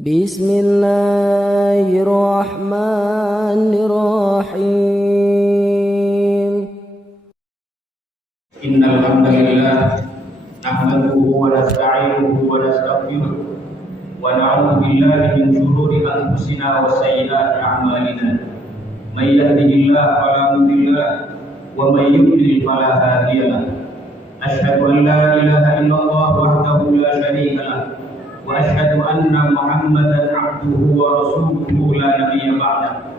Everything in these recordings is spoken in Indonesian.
Bismillahirrahmanirrahim. Innal hamdalillah nahmaduhu wa nasta'inuhu wa nastaghfiruh wa na'udzu billahi min shururi anfusina wa sayyiati a'malina. May yahdihillahu fala mudilla lahu wa may yudlil fala hadiya lahu. Asyhadu an la ilaha illallah wahdahu la syarika lahu wa asyhadu anna Muhammadan 'abduhu wa rasuluhu la nabiyya ba'dahu.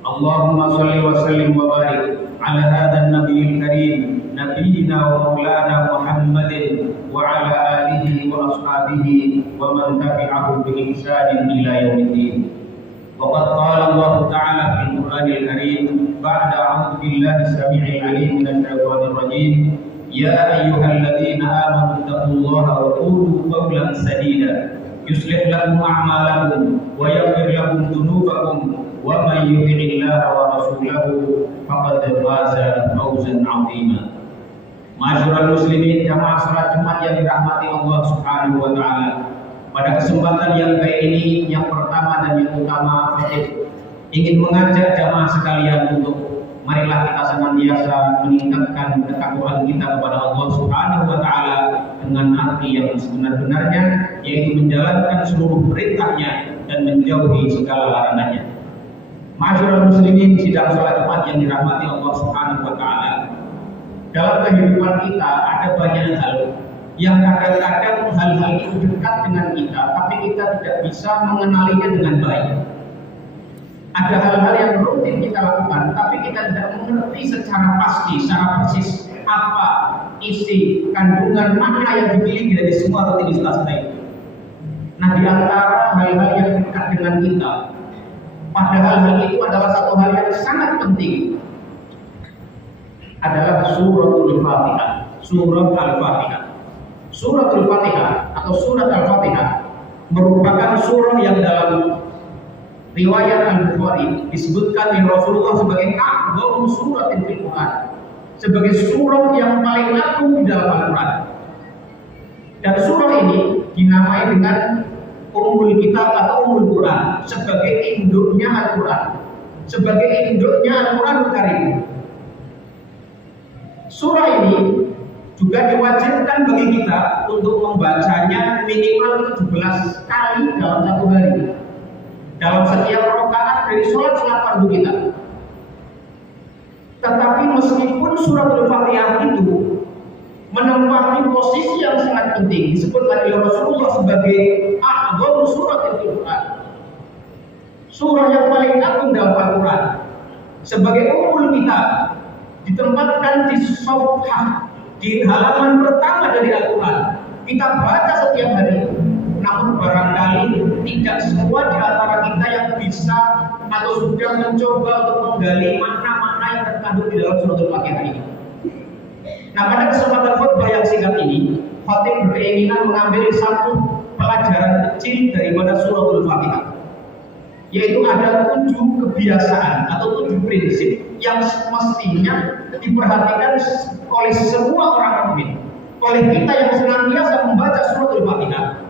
Allahumma shalli wa sallim wa barik ala hadzal nabiyil karim nabiyyina wa maulana Muhammadin wa ala alihi wa ashabihi wa man tabi'ahum bi ihsanin ila yaumiddin. Wa qad qala Allah ta'ala fil Qur'anil karim ba'da a'udzu billahi samii'il 'aliim minasy syaithaanir rajiim. Ya ayyuhalladzina amanu taqullaha wa qulu qawlan sadida yuslih lakum a'malakum wa yaghfir lakum dhunubakum wa may yuti'illaha wa rasulahu faqad faza fawzan 'azima. Ma'asyiral muslimin jamaah salat Jumat yang dirahmati Allah Subhanahu wa taala. Pada kesempatan yang baik ini, yang pertama dan yang utama, khatib ingin mengajak jamaah sekalian untuk marilah kita senantiasa meningkatkan ketakwaan kita kepada Allah Subhanahu wa taala dengan arti yang sebenar-benarnya, yaitu menjalankan seluruh perintahnya dan menjauhi segala larangannya. Ma'asyiral muslimin sidang salat Jumat yang dirahmati Allah Subhanahu wa taala. Dalam kehidupan kita ada banyak hal yang kadang-kadang hal-hal itu dekat dengan kita, tapi kita tidak bisa mengenalinya dengan baik. Ada hal-hal yang rutin kita lakukan, tapi kita tidak mengerti secara pasti, secara persis apa isi kandungan makna yang dimiliki dari semua rutinitas kita itu. Nah, di antara hal-hal yang dekat dengan kita, padahal hal itu adalah satu hal yang sangat penting, adalah suratul Fatihah, surat Al-Fatihah. Suratul Fatihah atau surat Al-Fatihah merupakan surah yang dalam riwayat Al-Bukhari disebutkan oleh Rasulullah sebagai a'dhamu suratin fil Quran, sebagai surah yang paling agung di dalam Al-Quran. Dan surah ini dinamai dengan Ummul Kitab atau Ummul Quran, sebagai induknya Al-Quran, sebagai induknya Al-Quranul Karim. Surah ini juga diwajibkan bagi kita untuk membacanya minimal 17 kali dalam satu hari, dalam setiap rakaat dari sholat fardu kita. Tetapi meskipun suratul Fatihah itu menempati posisi yang sangat penting, disebut oleh Rasulullah sebagai a'dhamu suratil Quran, surah yang paling agung dalam Al-Quran, sebagai ummul kitab, ditempatkan di safhah, di halaman pertama dari Al-Quran. Kita baca setiap hari, namun barangkali tidak semua di antara kita yang bisa atau sudah mencoba untuk menggali makna-makna yang terkandung di dalam suratul Fatihah ini. Nah, pada kesempatan khutbah yang singkat ini, khatib berkeinginan mengambil satu pelajaran kecil daripada suratul Fatihah, yaitu ada 7 kebiasaan atau 7 prinsip yang mestinya diperhatikan oleh semua orang mukmin, oleh kita yang senantiasa membaca suratul Fatihah,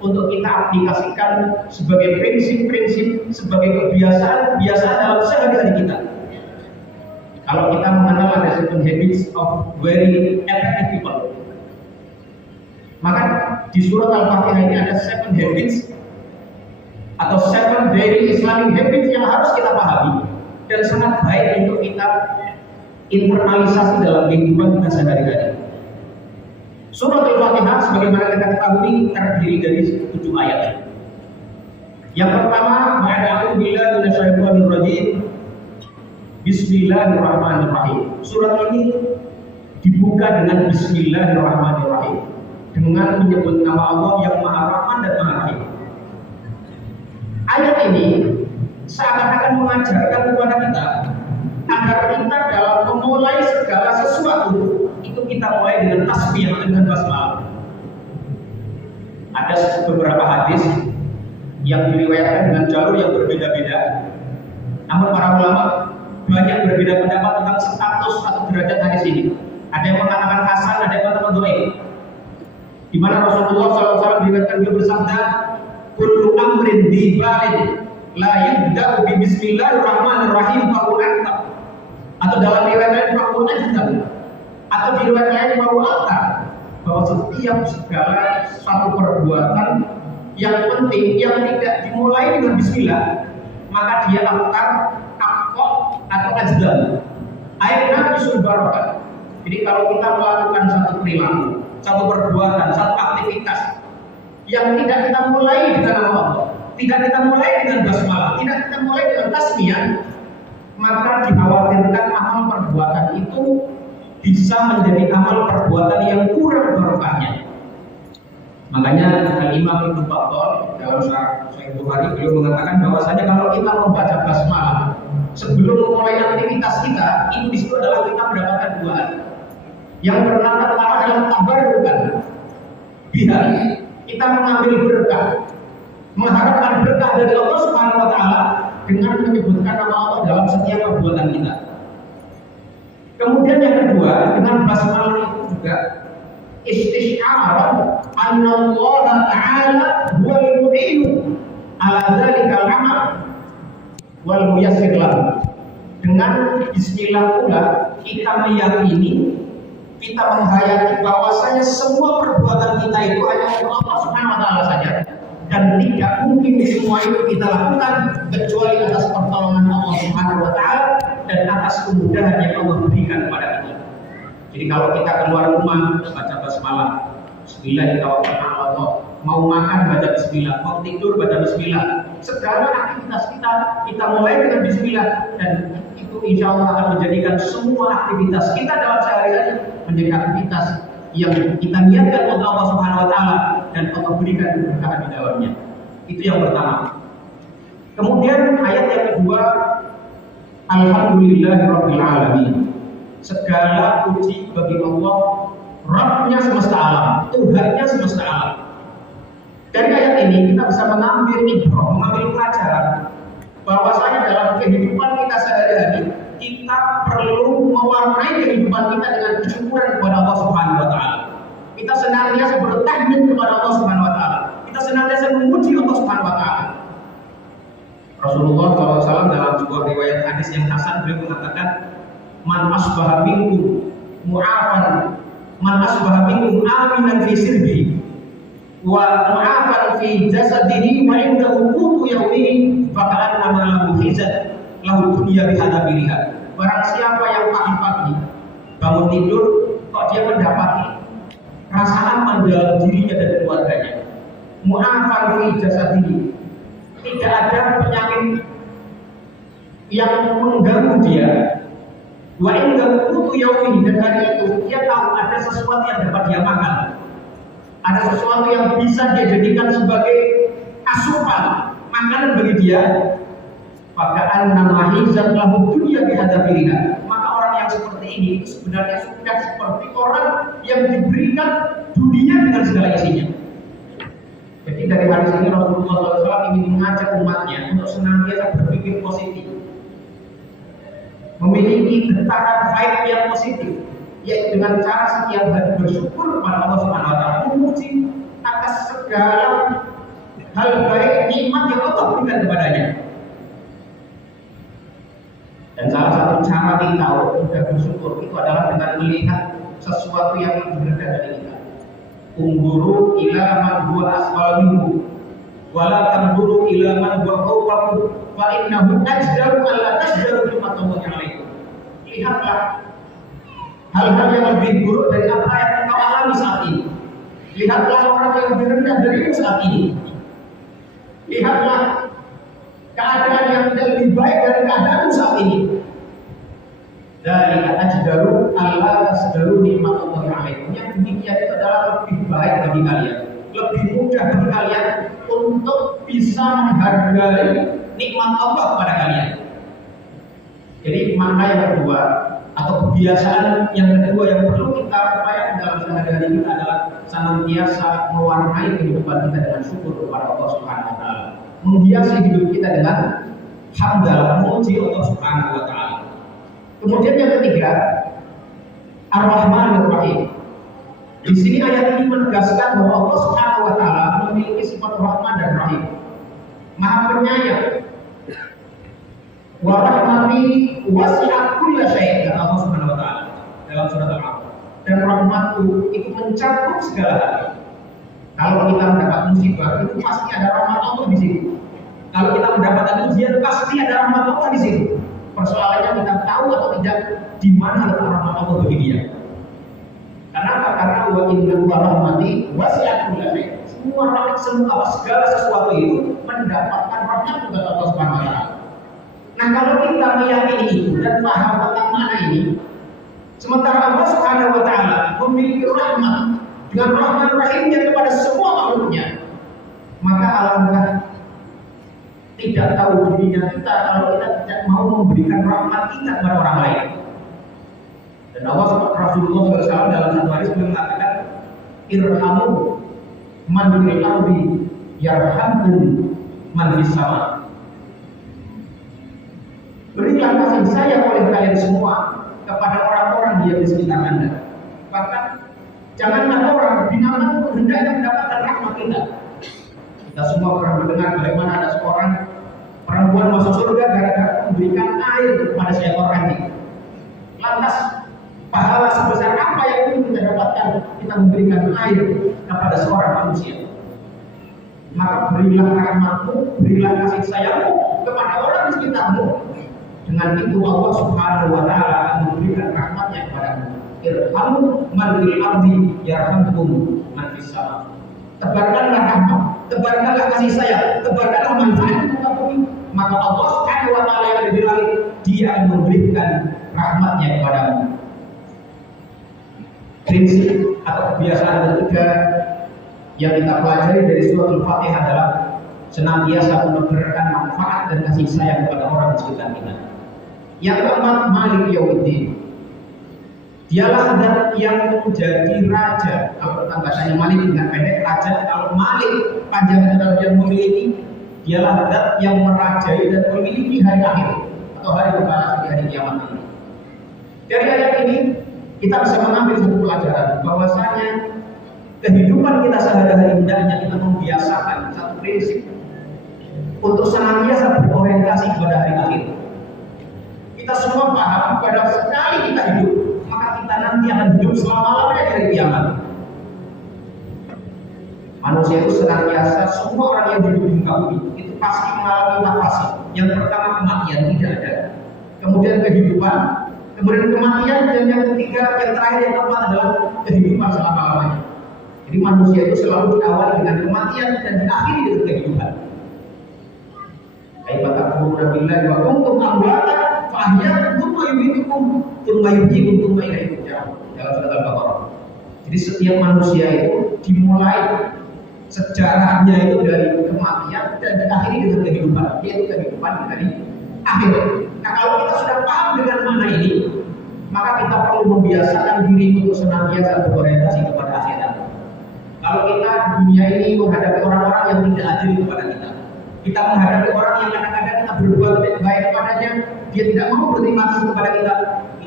untuk kita aplikasikan sebagai prinsip-prinsip, sebagai kebiasaan-kebiasaan dalam sehari-hari kita. Kalau kita mengenal ada 7 habits of very effective people, maka di surat Al-Fatihah ini ada 7 habits atau 7 daily Islamic habits yang harus kita pahami dan sangat baik untuk kita internalisasi dalam kehidupan kita sehari-hari. Surat Al-Fatihah sebagaimana kita ketahui terdiri dari 7 ayat. Yang pertama, a'udzu billahi minasyaitonir rajim. Bismillahirrahmanirrahim. Surat ini dibuka dengan Bismillahirrahmanirrahim, dengan menyebut nama Allah yang Maha Rahman dan Maha Rahim. Ayat ini seakan-akan mengajarkan kepada kita agar kita dalam memulai segala sesuatu itu kita mulai dengan tasbih atau dengan basmalah. Ada beberapa hadis yang diriwayatkan dengan jalur yang berbeda-beda, namun para ulama banyak berbeda pendapat tentang status atau derajat hadis ini. Ada yang mengatakan hasan, ada yang mengatakan dhaif. Di mana Rasulullah SAW berikan beliau bersabda, kullu amrin dibalin la yabda'u bi bismillahirrahmanirrahim fa huwa akbar. Atau dalam riwayat lain fa huwa ajdal. Atau di riwayat lain fa huwa akbar. Bahwa setiap segala satu perbuatan yang penting yang tidak dimulai dengan bismillah, maka dia akbar, akbar atau ajdal. Akhirnya bisul barakah. Jadi kalau kita melakukan satu perilaku, satu perbuatan, satu aktivitas yang tidak kita mulai dengan nama Allah, tidak kita mulai dengan basmalah, tidak kita mulai dengan tasmiyah, maka dikhawatirkan amal perbuatan itu bisa menjadi amal perbuatan yang kurang barokahnya. Makanya Imam Ibnu Battal dalam Sahih Bukhari beliau mengatakan bahwasanya kalau kita membaca basmalah sebelum memulai aktivitas kita, itu di situ adalah kita mendapatkan dua hal. Yang pertama adalah tabarrukan. Biar kita mengambil berkah, mengharapkan berkah dari Allah Subhanahu wa taala dengan menyebutkan nama Allah dalam setiap perbuatan kita. Kemudian yang kedua, dengan basmalah itu juga istisyarah anna Allah Ta'ala huwal mu'inu ala dzalikal amal wal muyassir lahu. Dengan bismillah pula kita meyakini, kita menghayati bahwasanya semua perbuatan kita itu hanya untuk Allah Subhanahu wa taala saja, dan tidak mungkin semua itu kita lakukan kecuali atas pertolongan Allah Subhanahu wa taala dan atas kemudahan yang Allah berikan kepada kita. Jadi kalau kita keluar rumah baca basmalah, bismillah kita kenal Allah, mau makan baca bismillah, mau tidur baca bismillah, segala aktivitas kita mulai dengan bismillah, dan itu insya Allah akan menjadikan semua aktivitas kita dalam sehari-hari menjadi aktivitas yang kita niatkan untuk Allah Subhanahu wa taala dan Allah berikan keberkahan di dalamnya. Itu yang pertama. Kemudian ayat yang kedua, alhamdulillahirabbil alamin. Segala puji bagi Allah, Rabbnya semesta alam, Tuhannya semesta alam. Dari ayat ini kita bisa mengambil ibrah, mengambil pelajaran bahwasanya dalam kehidupan kita sehari-hari kita perlu mewarnai kehidupan kita dengan kesyukuran kepada Allah Subhanahu wa taala. Kita senantiasa bertahmid kepada Allah Subhanahu wa taala. Kita senantiasa memuji Allah Subhanahu wa taala. Rasulullah SAW dalam sebuah riwayat hadis yang hasan beliau mengatakan, man asbaha minkum mu'afan, man asbaha minkum aminan fi sirbi wa mu'afan fi jasadihi wa indahu qutu yawmihi faka'annama lahu hizat lahu dunya bihadabiliha. Barang siapa yang pagi-pagi bangun tidur kok dia mendapati rasa aman dalam dirinya dan keluarganya, mu'afan fi jasadihi, tidak ada penyakit yang mengganggu dia, wa indahu qutu yawmihi, dan dari itu dia tahu ada sesuatu yang dapat dia makan, ada sesuatu yang bisa dia jadikan sebagai asupan makanan bagi dia. Faka'an namahi zatlahu dunya bihadabiliha. Maka orang yang seperti ini sebenarnya sudah seperti orang yang diberikan dunia dengan segala isinya. Jadi dari hadis ini Rasulullah SAW ingin mengajak umatnya untuk senantiasa berpikir positif, memiliki getaran vibe yang positif, yaitu dengan cara setiap hari bersyukur kepada Allah Subhanahu wa taala, memuji atas segala hal baik nikmat yang Allah berikan kepadanya. Dan salah satu cara kita untuk bersyukur itu adalah dengan melihat sesuatu yang lebih rendah dari kita. Ungguru ila man huwa asfal minhu wa la tanzuru ila man huwa fawqahu fa innahu ajdaru alla tajdaru bimatallahi alaikum. Lihatlah hal-hal yang lebih buruk dari apa yang engkau alami saat ini. Lihatlah orang yang lebih rendah darimu saat ini. Lihatlah keadaan yang lebih baik dari keadaanmu saat ini. Dari ajdaru alla tasdaru nikmatallahi alaikum. Yang demikian itu adalah lebih baik bagi kalian, lebih mudah bagi kalian untuk bisa menghargai nikmat Allah kepada kalian. Jadi makna yang kedua atau kebiasaan yang kedua yang perlu kita upayakan dalam sehari-hari kita adalah senantiasa mewarnai kehidupan kita dengan syukur kepada Allah Subhanahu wa taala, menghiasi hidup kita dengan hamdalah, memuji Allah Subhanahu wa taala. Kemudian yang ketiga, Ar-Rahmanur Rahim. Di sini ayat ini menegaskan bahwa Allah Subhanahu wa taala memiliki sifat Rahman dan Rahim. Maha penyayang. Wa rahmati wasi'at kulla syai', kata Allah Subhanahu wa taala dalam surat Al-A'raf. Dan rahmatku itu mencakup segala hal. Kalau kita mendapat musibah, itu pasti ada rahmat Allah di situ. Kalau kita mendapatkan ujian, pasti ada rahmat Allah di situ. Persoalannya kita tahu atau tidak di mana letak rahmat Allah bagi dia. Kenapa? Karena wa inna rahmati wasi'at kulla syai'. Semua segala sesuatu itu mendapatkan rahmat dari Allah Subhanahu wa taala. Nah, kalau kita meyakini itu dan paham tentang mana ini, sementara Allah Subhanahu wa taala memiliki rahmat dengan rahman rahimnya kepada semua makhluknya, maka alangkah tidak tahu dirinya kita kalau kita tidak mau memberikan rahmat kita kepada orang lain. Dan Rasulullah SAW dalam satu hadis mengatakan, irhamu man fil ardi yarhamkum man fis sama. Berilah kasih sayang oleh kalian semua kepada orang-orang yang di sekitar Anda. Bahkan janganlah orang binatang pun hendaknya mendapatkan rahmat kita. Kita semua pernah mendengar bagaimana ada seorang perempuan masuk surga gara-gara memberikan air kepada seekor anjing. Lantas pahala sebesar apa yang ingin kita dapatkan kita memberikan air kepada seorang manusia? Maka berilah rahmatmu, berilah kasih sayangmu kepada orang di sekitarmu. Dengan itu Allah Subhanahu wa taala akan memberikan rahmatnya kepadamu. Irhamu man fil ardi yarhamkum man fis sama. Tebarkanlah rahmat, tebarkanlah kasih sayang, tebarkanlah manfaat kepada bumi. Maka Allah Subhanahu wa taala yang ada di langit, Dia akan memberikan rahmatnya kepadamu. Prinsip atau kebiasaan ketiga yang kita pelajari dari surat Al-Fatihah adalah senantiasa menebarkan manfaat dan kasih sayang kepada orang di sekitar kita. Yang keempat, Malik Yaumiddin. Dialah zat yang menjadi raja. Kalau kita bahasanya Malik dengan pendek raja, kalau Malik panjang adalah yang memiliki. Dialah zat yang merajai dan memiliki hari akhir atau hari pembalasan di hari kiamat ini. Dari ayat ini kita bisa mengambil satu pelajaran bahwasanya kehidupan kita sehari-hari hendaknya kita membiasakan satu prinsip untuk senantiasa berorientasi kepada hari akhir. Kita semua paham pada sekali kita hidup, maka kita nanti akan hidup selama-lamanya dari kiamat. Manusia itu senantiasa, semua orang yang hidup di muka bumi itu pasti mengalami nafasi. Yang pertama kematian tidak ada, kemudian kehidupan, kemudian kematian, dan yang ketiga, yang terakhir, yang keempat adalah kehidupan selama-lamanya. Jadi manusia itu selalu diawali dengan kematian dan diakhiri dengan kehidupan. Kaifa takfuruna billahi wa kuntum amwatan fa ahyaakum thumma yumitukum thumma yuhyikum thumma ilaihi turja'un. Dalam surat Al-Baqarah. Jadi setiap manusia itu dimulai sejarahnya itu dari kematian dan diakhiri dengan kehidupan, yaitu kehidupan dari akhir. Nah, kalau kita sudah paham dengan makna ini, maka kita perlu membiasakan diri untuk senantiasa berorientasi kepada akhirat. Kalau kita di dunia ini menghadapi orang-orang yang tidak adil kepada kita menghadapi orang yang kadang-kadang kita berbuat baik kepadanya, dia tidak mau berterima kasih kepada kita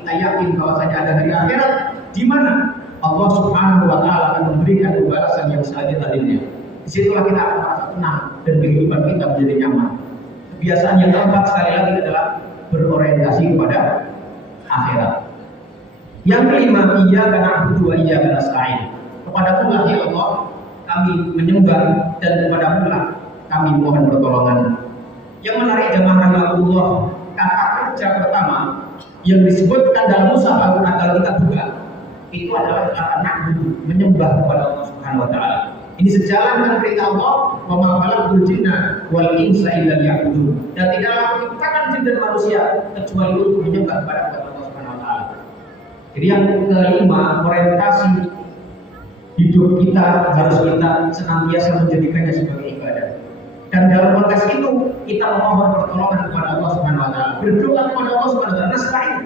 yakin bahwasanya ada hari akhirat di mana Allah Subhanahu wa taala akan memberikan balasan yang seadil-adilnya. Disitulah kita akan merasa tenang dan kehidupan kita menjadi nyaman. Kebiasaan yang keempat sekali lagi adalah berorientasi kepada akhirat. Yang kelima, iyyaka na'budu wa iyyaka nasta'in. Kepada-Mu ya Allah kami menyembah dan kepada-Mu kami mohon pertolongan. Yang menarik jemaah rahmatullah, kata kerja pertama yang disebutkan dalam mushaf Al-Qur'an kalau kita buka itu adalah kata na'budu, menyembah kepada Allah Subhanahu wa taala. Ini sejalan dengan perintah Allah, wa ma khalaqtul jinna wal insa illa liya'budun. Dan tidaklah diciptakan jin dan manusia kecuali untuk menyembah kepada Allah Subhanahu wa taala. Jadi yang kelima, orientasi hidup kita harus kita senantiasa menjadikannya sebagai ibadah. Dan dalam konteks itu kita memohon pertolongan kepada Allah Subhanahu wa taala. Berdoa kepada Allah Subhanahu wa taala, nasta'in.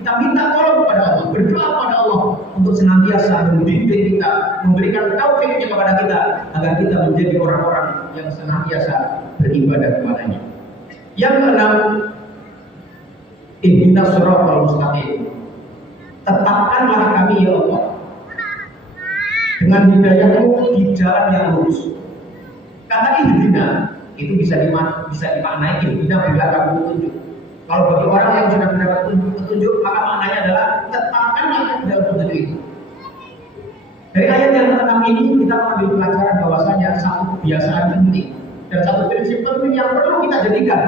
Kita minta tolong kepada Allah, berdoa kepada Allah untuk senantiasa membimbing kita, memberikan taufiknya kepada kita agar kita menjadi orang-orang yang senantiasa beribadah kepadanya. Yang keenam, ihdinas shiratal mustaqim. Tetapkanlah kami ya Allah dengan hidayahmu di jalan yang lurus. Kata ihdina itu bisa dimaknai ihdina bila kamu petunjuk. Kalau bagi orang yang sudah mendapat petunjuk, maka maknanya adalah tetapkanlah di dalam petunjuk itu. Dari ayat yang pertama ini kita mengambil pelajaran bahwasanya satu kebiasaan penting dan satu prinsip penting yang perlu kita jadikan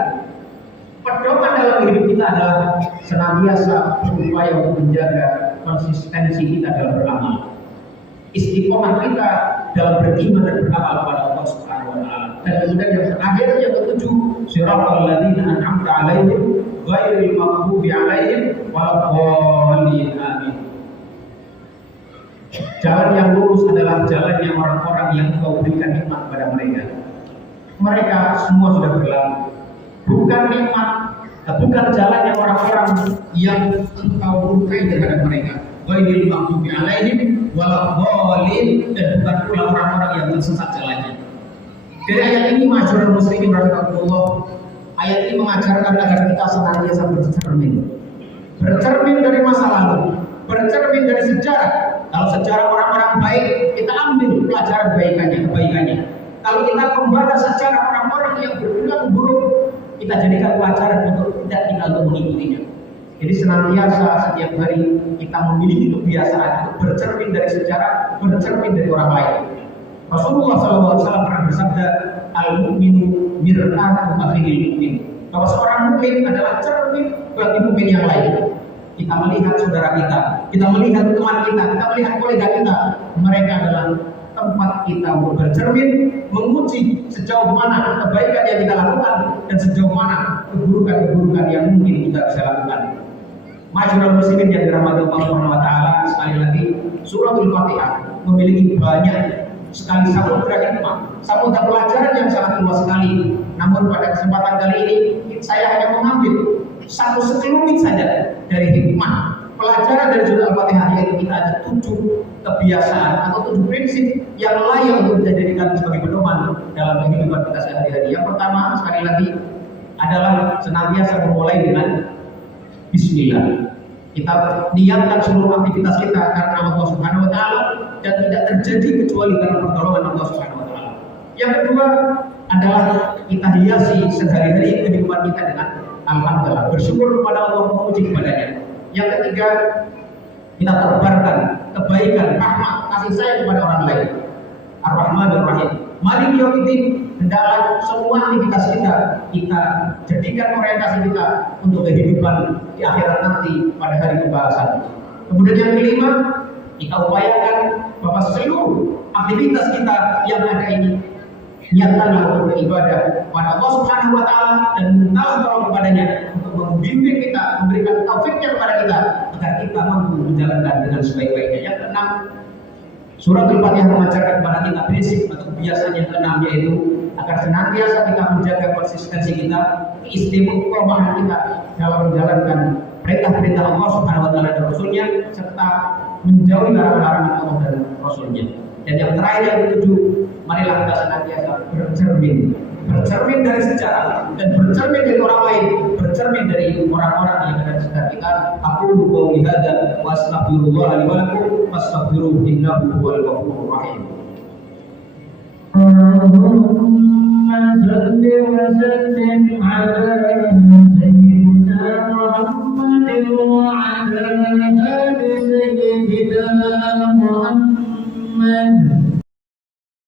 pedoman dalam hidup kita adalah senantiasa berupaya untuk menjaga konsistensi kita dalam beramal, istiqomah kita dalam beriman dan beramal kepada Allah Subhanahu wa taala. Dan kemudian yang terakhir yang ketujuh, siratal ladzina an'amta 'alaihim ghairil maghdubi 'alaihim waladdallin. Amin. Jalan yang lurus adalah jalan yang orang-orang yang Engkau berikan nikmat kepada mereka. Mereka semua sudah berlalu. Bukan nikmat, bukan jalan yang orang-orang yang Engkau murkai terhadap mereka. Ghairil maghdubi 'alaihim waladdallin, dan bukan pula orang-orang yang tersesat jalannya. Dari ayat ini ma'asyiral muslimin rahimakumullah, ayat ini mengajarkan agar kita senantiasa bercermin dari masa lalu, bercermin dari sejarah. Kalau sejarah orang-orang baik, kita ambil pelajaran kebaikannya. Kalau kita membaca sejarah orang-orang yang berperilaku buruk, kita jadikan pelajaran untuk tidak tinggal untuk mengikutinya. Jadi senantiasa setiap hari kita memiliki kebiasaan untuk bercermin dari sejarah, bercermin dari orang lain. Rasulullah SAW pernah bersabda, al-mu'minu mir'atu akhil mu'min, bahwa seorang mukmin adalah cermin bagi mukmin yang lain. Kita melihat saudara kita melihat teman kita melihat kolega kita, mereka adalah tempat kita untuk bercermin, menguji sejauh mana kebaikan yang kita lakukan dan sejauh mana keburukan-keburukan yang mungkin kita bisa lakukan. Ma'asyiral muslimin yang dirahmati Allah Subhanahu wa taala, sekali lagi suratul Fatihah memiliki banyak sekali samudra hikmah, samudra pelajaran yang sangat luas sekali. Namun pada kesempatan kali ini saya hanya mengambil satu sekelumit saja dari hikmah pelajaran dari surah Al-Fatihah, yaitu kita ada 7 kebiasaan atau 7 prinsip yang layak untuk kita jadikan sebagai pedoman dalam kehidupan kita sehari-hari. Yang pertama sekali lagi adalah senantiasa memulai dengan Bismillah. Kita niatkan seluruh aktivitas kita karena Allah Subhanahu wa taala dan tidak terjadi kecuali karena pertolongan Allah Subhanahu wa taala. Yang kedua adalah kita hiasi sehari-hari kehidupan kita dengan alhamdulillah, bersyukur kepada Allah, memuji kepadanya. Yang ketiga, kita tebarkan kebaikan, rahmat, kasih sayang kepada orang lain. Ar-Rahman Ar-Rahim. Maliki yaumiddin, hendaklah semua aktivitas kita jadikan orientasi kita untuk kehidupan di akhirat nanti pada hari pembahasan. Kemudian yang kelima, kita upayakan bahwa seluruh aktivitas kita yang ada ini niatkanlah untuk beribadah kepada Allah Subhanahu wa taala dan mintalah tolong kepadanya untuk membimbing kita, memberikan taufiknya kepada kita agar kita mampu menjalankan dengan sebaik-baiknya. Yang keenam, Surat Al-Fatihah mengajarkan kepada kita prinsip atau kebiasaan yang keenam, yaitu agar senantiasa kita menjaga konsistensi kita, keistiqomahan kita dalam menjalankan perintah-perintah Allah Subhanahu wa taala dan Rasulnya, serta menjauhi larangan-larangan Allah dan Rasulnya. Dan yang terakhir yang ketujuh, marilah kita senantiasa bercermin dari sejarah dan bercermin dari orang lain, bercermin dari orang-orang yang ada di sekitar kita. Aqulu qouli hadza wa astaghfirullah li wa lakum fastaghfiruhu innahu huwal ghafurur rahim. Allahumma shalli wa sallim ala